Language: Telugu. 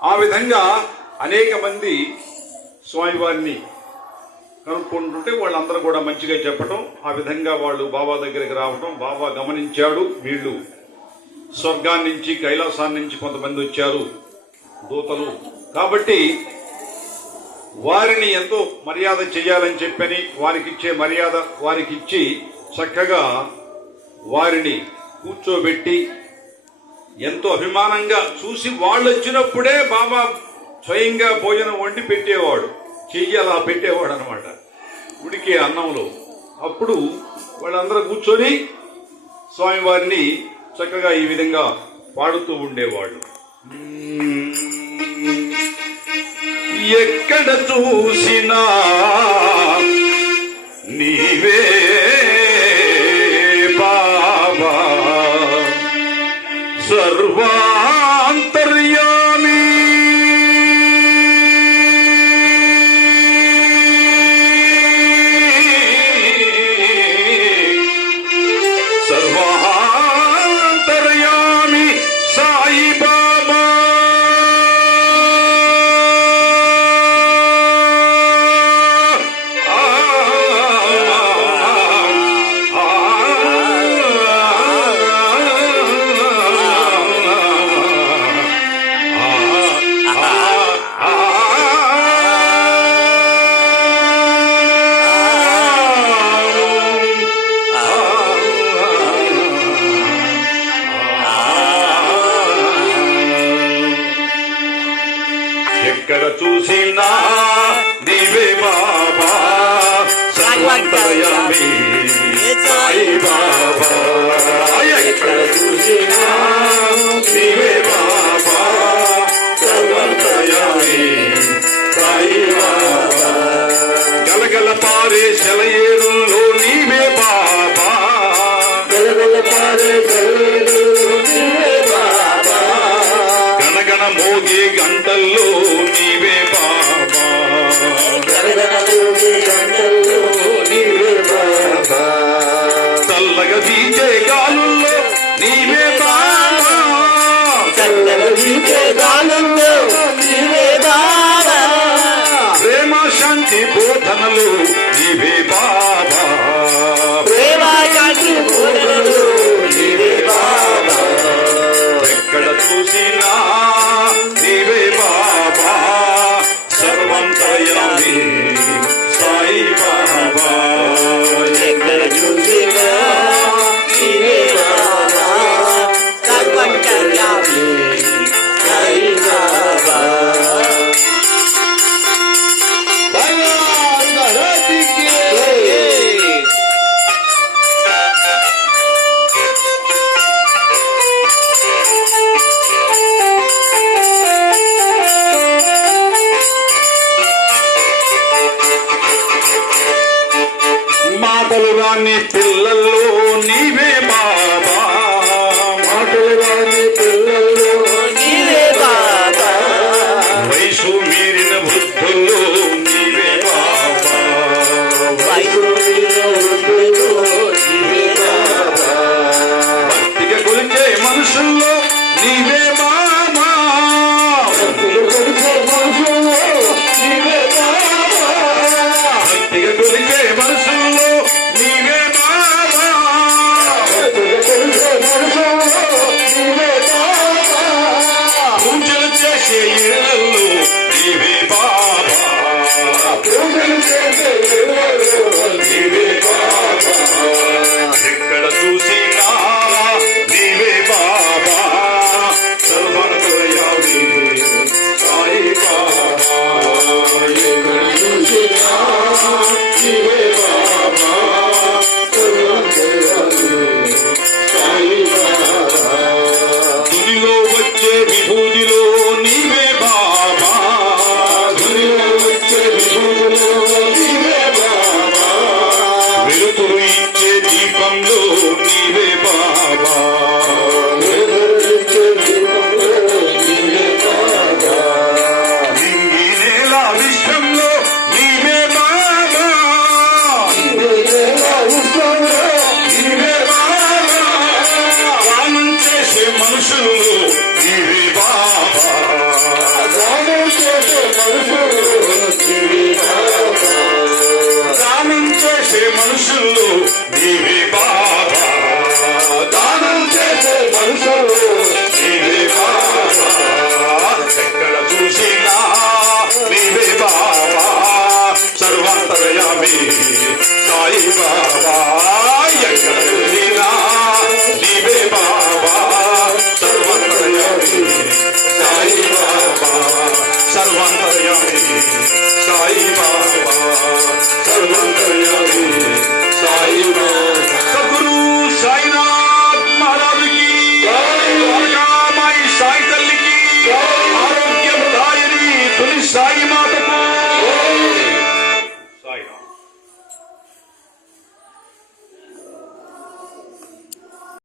ఆ విధంగా అనేక మంది స్వామివారిని కనుక్కుంటుంటే వాళ్ళందరూ కూడా మంచిగా చెప్పటం, ఆ విధంగా వాళ్ళు బాబా దగ్గరికి రావటం. బాబా గమనించాడు, వీళ్ళు స్వర్గాన్ని నుంచి కైలాసాన్ని నుంచి కొంతమంది వచ్చారు దూతలు, కాబట్టి వారిని ఎంతో మర్యాద చేయాలని చెప్పని వారికి ఇచ్చే మర్యాద వారికి ఇచ్చి చక్కగా వారిని కూర్చోబెట్టి ఎంతో అభిమానంగా చూసి వాళ్ళు వచ్చినప్పుడే బాబా స్వయంగా భోజనం వండి పెట్టేవాడు, చెయ్యి అలా పెట్టేవాడు అనమాట ఉడికే అన్నంలో. అప్పుడు వాళ్ళందరూ కూర్చొని స్వామివారిని చక్కగా ఈ విధంగా పాడుతూ ఉండేవాళ్ళు. ఎక్కడ చూసినా నీవే బాబా సర్వాంతర్యామి, సర్వాంతర్యామి సాయి బాబా. ఎక్కడ చూసినా నీవే బాబా సర్వాంతర్యామి సాయి బాబా. ఎక్కడ చూసినా నీవే బాబా సర్వాంతర్యామి సాయి బాబా. గలగల పారే సెలయేరుల్లో నీవే బాబా, గలగల పారే సెలయేరుల్లో నీవే బాబా. గణగణ మోగే గంటల్లో నీవే బాబా, గణగణ మోగే గంటల్లో నీవే బాబా. చల్లగా వీచే గాలుల్లో నీవే బాబా, చల్లగా వీచే గాలుల్లో నీవే బాబా. ప్రేమ శాంతి బోధనలు నీవే బాబా, ప్రేమ శాంతి బోధనలు నీవే బాబా. ఎక్కడ చూసినా నీవే బాబా సర్వాంతర్యామి సాయి బాబా. ఎక్కడ చూసినా నీవే బాబా సర్వాంతర్యామి సాయి బాబా. మాటలు రాని పిల్లల్లో నీవే బాబా, మాటలు రాని పిల్లల్లో నీవే బాబా. వయసు మీరిన వృద్ధుల్లో నీవే బాబా, వయసు మీరిన వృద్ధుల్లో నీవే బాబా. భక్తిగా కొలిచే మనుషుల్లో నీవే బాబా, భక్తిగా కొలిచే మనుషుల్లో నీవే బాబా. భక్తిగా కొలిచే మనుషుల్లో నీవే బాబా, పూజలు చేసే